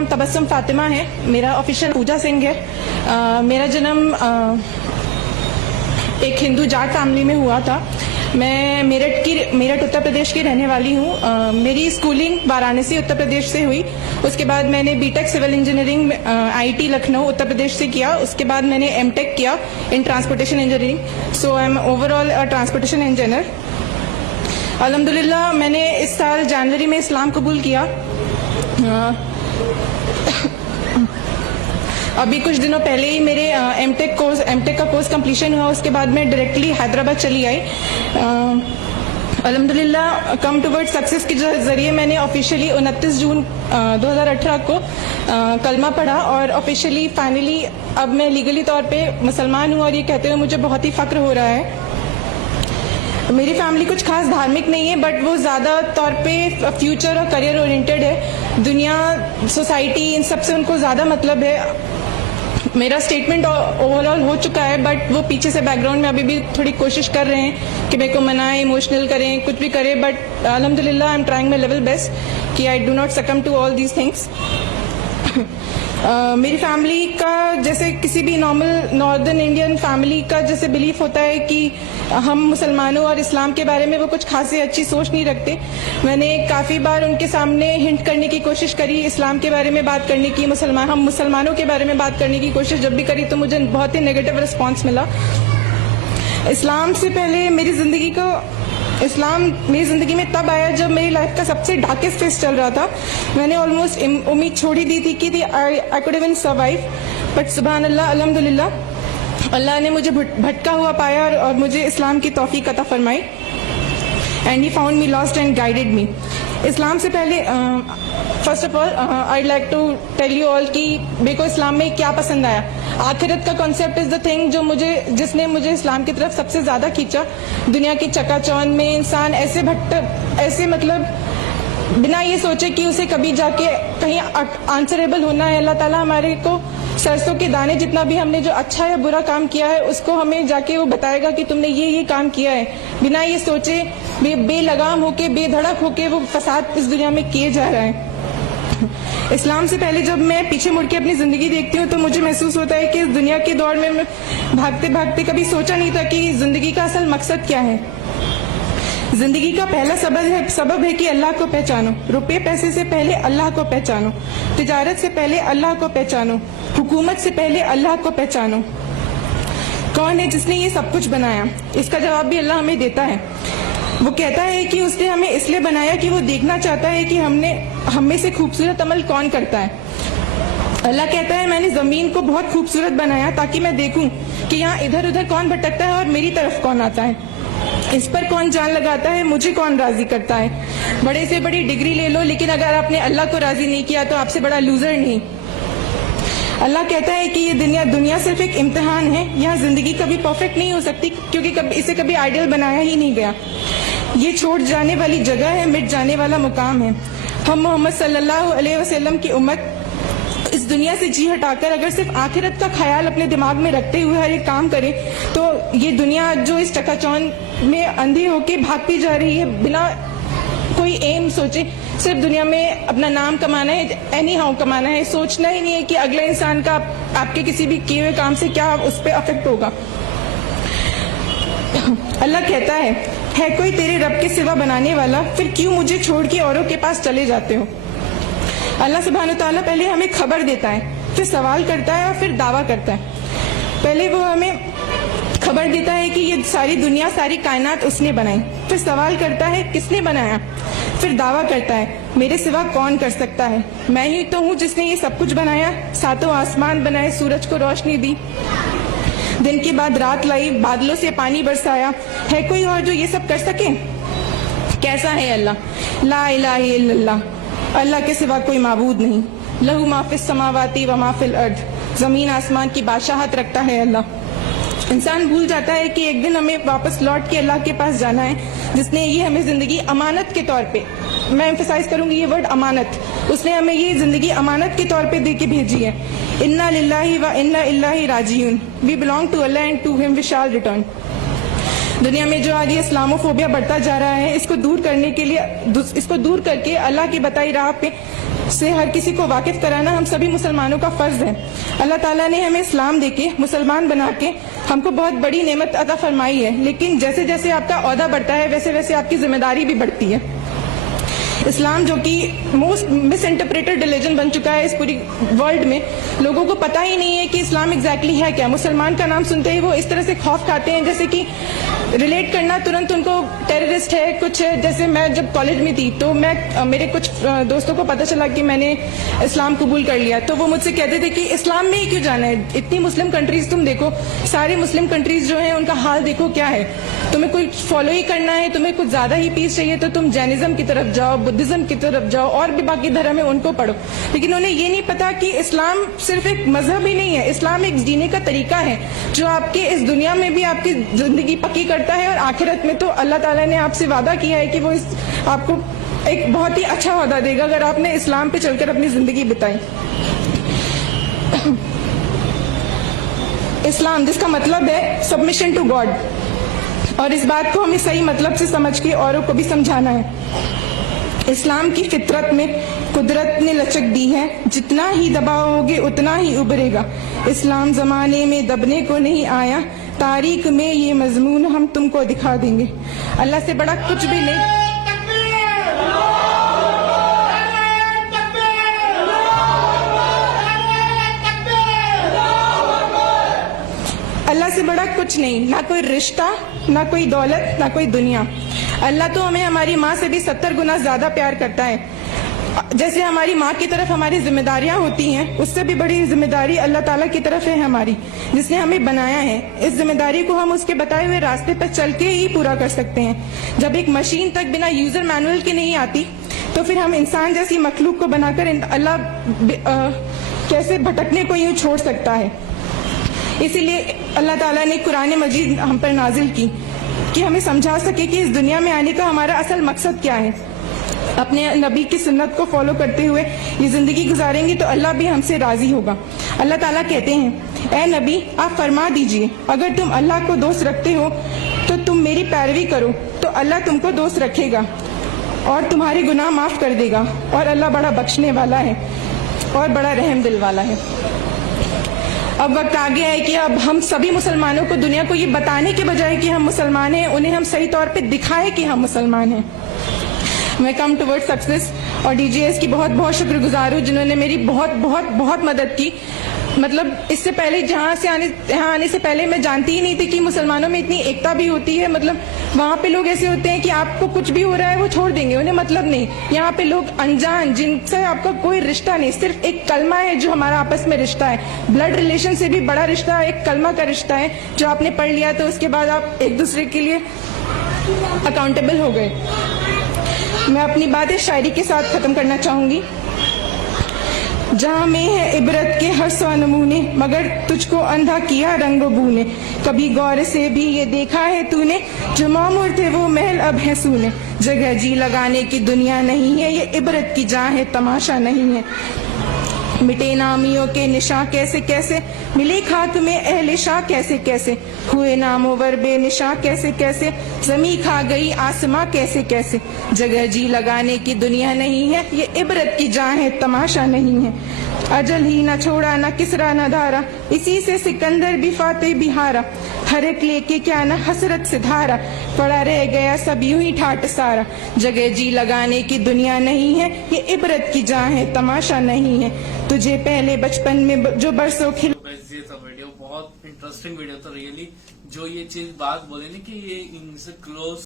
नाम तबस्सुम फातिमा है, मेरा ऑफिशियल पूजा सिंह है। मेरा जन्म एक हिंदू जाट फैमिली में हुआ था। मैं मेरठ उत्तर प्रदेश की रहने वाली हूँ। मेरी स्कूलिंग वाराणसी उत्तर प्रदेश से हुई। उसके बाद मैंने BTech civil engineering IT Lucknow Uttar Pradesh से किया। उसके बाद मैंने एमटेक किया in transportation engineering. So I am overall transportation engineer. अल्हम्दुलिल्लाह मैंने इस साल जनवरी में इस्लाम कबूल किया। अभी कुछ दिनों पहले ही मेरे एमटेक का कोर्स कंप्लीशन हुआ। उसके बाद मैं डायरेक्टली हैदराबाद चली आई। अल्हम्दुलिल्लाह कम टुवर्ड सक्सेस के जरिए मैंने ऑफिशियली 29 जून 2018 को कलमा पढ़ा और ऑफिशियली फाइनली अब मैं लीगली तौर पे मुसलमान हूँ और ये कहते हुए मुझे बहुत ही फक्र हो रहा है। मेरी फैमिली कुछ खास धार्मिक नहीं है, बट वो ज़्यादा तौर पे फ्यूचर और करियर ओरिएंटेड है। दुनिया, सोसाइटी, इन सब से उनको ज़्यादा मतलब है। मेरा स्टेटमेंट ओवरऑल हो चुका है, बट वो पीछे से बैकग्राउंड में अभी भी थोड़ी कोशिश कर रहे हैं कि मेरे को मनाएं, इमोशनल करें, कुछ भी करें। बट अल्हम्दुलिल्लाह I am trying my level best कि I do not succumb to all these things. मेरी फैमिली का जैसे किसी भी नॉर्मल नॉर्दर्न इंडियन फैमिली का जैसे बिलीफ होता है कि हम मुसलमानों और इस्लाम के बारे में वो कुछ खासी अच्छी सोच नहीं रखते। मैंने काफ़ी बार उनके सामने हिंट करने की कोशिश करी, इस्लाम के बारे में बात करने की, हम मुसलमानों के बारे में बात करने की कोशिश जब भी करी तो मुझे बहुत ही नेगेटिव रिस्पॉन्स मिला। इस्लाम मेरी ज़िंदगी में तब आया जब मेरी लाइफ का सबसे डार्केस्ट फेस चल रहा था। मैंने ऑलमोस्ट उम्मीद छोड़ ही दी थी कि I could even survive, but सुभान अल्लाह, अल्हम्दुलिल्लाह अल्लाह ने मुझे भटका हुआ पाया और मुझे इस्लाम की तौफीक अता फरमाई। And he found me lost and guided me. इस्लाम से पहले first of all I like to tell you all कि मेरे को इस्लाम में क्या पसंद आया। आखिरत का कॉन्सेप्ट इज द थिंग जिसने मुझे इस्लाम की तरफ सबसे ज़्यादा खींचा। दुनिया की चकाचौंध में इंसान ऐसे मतलब बिना ये सोचे कि उसे कभी जाके कहीं आंसरेबल होना है। अल्लाह ताला हमारे को सरसों के दाने जितना भी हमने जो अच्छा या बुरा काम किया है उसको हमें जाके वो बताएगा कि तुमने ये काम किया है। बिना ये सोचे बेलगाम होके बेधड़क होके वो फसाद इस दुनिया में किए जा रहा है। इस्लाम से पहले जब मैं पीछे मुड़ के अपनी ज़िंदगी देखती हूँ तो मुझे महसूस होता है कि इस दुनिया के दौर में मैं भागते भागते कभी सोचा नहीं था कि ज़िंदगी का असल मकसद क्या है। जिंदगी का पहला सबब है कि अल्लाह को पहचानो। रुपये पैसे से पहले अल्लाह को पहचानो। तिजारत से पहले अल्लाह को पहचानो। हुकूमत से पहले अल्लाह को पहचानो। कौन है जिसने ये सब कुछ बनाया? इसका जवाब भी अल्लाह हमें देता है। वो कहता है कि उसने हमें इसलिए बनाया कि वो देखना चाहता है कि हम में से खूबसूरत अमल कौन करता है। अल्लाह कहता है मैंने ज़मीन को बहुत खूबसूरत बनाया ताकि मैं देखूं कि यहाँ इधर उधर कौन भटकता है और मेरी तरफ कौन आता है। इस पर कौन जान लगाता है, मुझे कौन राजी करता है। बड़े से बड़ी डिग्री ले लो, लेकिन अगर आपने अल्लाह को राजी नहीं किया तो आपसे बड़ा लूजर नहीं। अल्लाह कहता है कि ये दुनिया सिर्फ एक इम्तिहान है। यहाँ जिंदगी कभी परफेक्ट नहीं हो सकती क्योंकि इसे कभी आइडियल बनाया ही नहीं गया। ये छोड़ जाने वाली जगह है, मिट जाने वाला मुकाम है। हम मोहम्मद सल्लल्लाहु अलैहि वसल्लम की उम्मत इस दुनिया से जी हटाकर अगर सिर्फ आखिरत का ख्याल अपने दिमाग में रखते हुए हर एक काम करें तो ये दुनिया जो इस चकाचौंध में अंधी होके भागती जा रही है बिना कोई एम सोचे, सिर्फ दुनिया में अपना नाम कमाना है, एनी हाउ कमाना है। सोचना ही नहीं है कि अगले इंसान का आपके किसी भी किए हुए काम से क्या उस पर अफेक्ट होगा। अल्लाह कहता है कोई तेरे रब के सिवा बनाने वाला, फिर क्यों मुझे छोड़ के औरों के पास चले जाते हो। अल्लाह सुब्हान ताला पहले हमें खबर देता है, फिर सवाल करता है और फिर दावा करता है। पहले वो हमें खबर देता है कि ये सारी दुनिया, सारी कायनात उसने बनाई, फिर सवाल करता है किसने बनाया, फिर दावा करता है मेरे सिवा कौन कर सकता है। मैं ही तो हूँ जिसने ये सब कुछ बनाया, सातों आसमान बनाए, सूरज को रोशनी दी, दिन के बाद रात लाई, बादलों से पानी बरसाया। है कोई और जो ये सब कर सके? कैसा है अल्लाह? ला इलाहा इल्लल्लाह, अल्लाह के सिवा कोई माबूद नहीं। लहू माफिस समावाती व माफिल अर्द, जमीन आसमान की बादशाहत रखता है अल्लाह। इंसान भूल जाता है कि एक दिन हमें वापस लौट के अल्लाह के पास जाना है जिसने ये हमें जिंदगी अमानत के तौर पे, मैं एम्फसाइज करूंगी ये वर्ड अमानत, उसने हमें ये जिंदगी अमानत के तौर पे दे के भेजी है। इन्ना लिल्लाहि व इन्ना इलैहि राजिऊन, we belong to Allah and to him we shall return. दुनिया में जो आज ये इस्लामोफोबिया बढ़ता जा रहा है, इसको दूर करने के लिए, इसको दूर करके अल्लाह की बताई राह पे سے ہر کسی کو واقف کرانا ہم سبھی مسلمانوں کا فرض ہے. اللہ تعالیٰ نے ہمیں اسلام دے کے مسلمان بنا کے ہم کو بہت بڑی نعمت عطا فرمائی ہے, لیکن جیسے جیسے آپ کا عہدہ بڑھتا ہے ویسے ویسے آپ کی ذمہ داری بھی بڑھتی ہے. اسلام جو کہ موسٹ مس انٹرپریٹڈ ریلیجن بن چکا ہے اس پوری ورلڈ میں, لوگوں کو پتہ ہی نہیں ہے کہ اسلام ایگزیکٹلی ہے کیا. مسلمان کا نام سنتے ہی وہ اس طرح سے خوف کھاتے ہیں جیسے کہ ریلیٹ کرنا ترنت ان کو ٹیررسٹ ہے کچھ ہے. جیسے میں جب کالج میں تھی تو میرے کچھ دوستوں کو پتہ چلا کہ میں نے اسلام قبول کر لیا, تو وہ مجھ سے کہتے تھے کہ اسلام میں ہی کیوں جانا ہے, اتنی مسلم کنٹریز تم دیکھو, ساری مسلم کنٹریز جو ہیں ان کا حال دیکھو کیا ہے, تمہیں کوئی فالو ہی کرنا ہے, تمہیں کچھ زیادہ ہی پیس چاہیے تو تم جینزم کی طرف جاؤ, بدھزم کی طرف جاؤ, اور بھی باقی دھرم ہے ان کو پڑھو. لیکن انہیں یہ نہیں پتا کہ اسلام صرف ایک مذہب ہی نہیں ہے, اسلام ایک جینے کا طریقہ ہے جو آپ کے اس دنیا میں بھی آپ کی زندگی پکی کرتا ہے, اور آخرت میں تو اللہ تعالیٰ نے آپ سے وعدہ کیا ہے کہ وہ آپ کو ایک بہت ہی اچھا عہدہ دے گا اگر آپ نے اسلام پہ چل کر اپنی زندگی بتائی. اسلام جس کا مطلب ہے سبمیشن ٹو گاڈ, اور اس بات کو ہمیں صحیح مطلب سے سمجھ کے اوروں کو بھی سمجھانا ہے. اسلام کی فطرت میں قدرت نے لچک دی ہے, جتنا ہی دباؤ گے اتنا ہی ابھرے گا. اسلام زمانے میں دبنے کو نہیں آیا, تاریخ میں یہ مضمون ہم تم کو دکھا دیں گے. اللہ سے بڑا کچھ بھی نہیں, اللہ سے بڑا کچھ نہیں, نہ کوئی رشتہ, نہ کوئی دولت, نہ کوئی دنیا. اللہ تو ہمیں ہماری ماں سے بھی 70 گنا زیادہ پیار کرتا ہے. جیسے ہماری ماں کی طرف ہماری ذمہ داریاں ہوتی ہیں, اس سے بھی بڑی ذمہ داری اللہ تعالیٰ کی طرف ہے ہماری, جس نے ہمیں بنایا ہے. اس ذمہ داری کو ہم اس کے بتائے ہوئے راستے پر چل کے ہی پورا کر سکتے ہیں. جب ایک مشین تک بنا یوزر مینول کے نہیں آتی تو پھر ہم انسان جیسی مخلوق کو بنا کر اللہ کیسے بھٹکنے کو یوں چھوڑ سکتا ہے. اسی لیے اللہ تعالیٰ نے قرآن مجید ہم پر نازل کی کہ ہمیں سمجھا سکے کہ اس دنیا میں آنے کا ہمارا اصل مقصد کیا ہے. اپنے نبی کی سنت کو فالو کرتے ہوئے یہ زندگی گزاریں گے تو اللہ بھی ہم سے راضی ہوگا. اللہ تعالیٰ کہتے ہیں, اے نبی آپ فرما دیجئے اگر تم اللہ کو دوست رکھتے ہو تو تم میری پیروی کرو تو اللہ تم کو دوست رکھے گا اور تمہارے گناہ معاف کر دے گا, اور اللہ بڑا بخشنے والا ہے اور بڑا رحم دل والا ہے. اب وقت آ گیا ہے کہ اب ہم سبھی مسلمانوں کو دنیا کو یہ بتانے کے بجائے کہ ہم مسلمان ہیں, انہیں ہم صحیح طور پہ دکھائے کہ ہم مسلمان ہیں. میں کم ٹورڈ سکسیس اور ڈی جی ایس کی بہت بہت شکر گزار ہوں جنہوں نے میری بہت بہت بہت مدد کی. مطلب اس سے پہلے یہاں آنے سے پہلے میں جانتی ہی نہیں تھی کہ مسلمانوں میں اتنی ایکتا بھی ہوتی ہے. مطلب وہاں پہ لوگ ایسے ہوتے ہیں کہ آپ کو کچھ بھی ہو رہا ہے وہ چھوڑ دیں گے, انہیں مطلب نہیں. یہاں پہ لوگ انجان جن سے آپ کا کوئی رشتہ نہیں, صرف ایک کلمہ ہے جو ہمارا آپس میں رشتہ ہے. بلڈ ریلیشن سے بھی بڑا رشتہ ایک کلمہ کا رشتہ ہے جو آپ نے پڑھ لیا تو اس کے بعد آپ ایک دوسرے کے لیے اکاؤنٹیبل ہو گئے. میں اپنی باتیں شاعری کے ساتھ ختم کرنا چاہوں گی. جہاں میں ہے عبرت کے ہر سو نمونے, مگر تجھ کو اندھا کیا رنگ و بو نے. کبھی غور سے بھی یہ دیکھا ہے تو نے, جو معمور تھے وہ محل اب ہے سونے. جگہ جی لگانے کی دنیا نہیں ہے, یہ عبرت کی جاں ہے تماشا نہیں ہے. مٹے نامیوں کے نشاں کیسے کیسے, ملی خاک میں اہل شاہ کیسے کیسے. ہوئے نامور بے نشاں کیسے کیسے, زمیں کھا گئی آسماں کیسے کیسے. جگہ جی لگانے کی دنیا نہیں ہے, یہ عبرت کی جاں ہے تماشا نہیں ہے. اجل ہی نہ چھوڑا نہ کسرا نہ دھارا, اسی سے سکندر بھی فاتح بھی ہارا. ہر ایک لے کے کیا نہ حسرت سے دھارا, پڑا رہ گیا سب یوں ہی ٹھاٹ سارا. جگہ جی لگانے کی دنیا نہیں ہے, یہ عبرت کی جاں ہے تماشا نہیں ہے. تجھے پہلے بچپن میں جو برسوں کھل. یہ تھا ویڈیو, بہت انٹرسٹنگ ویڈیو تھا ریئلی. جو یہ چیز بات بولے نا کہ یہ ان سے کلوز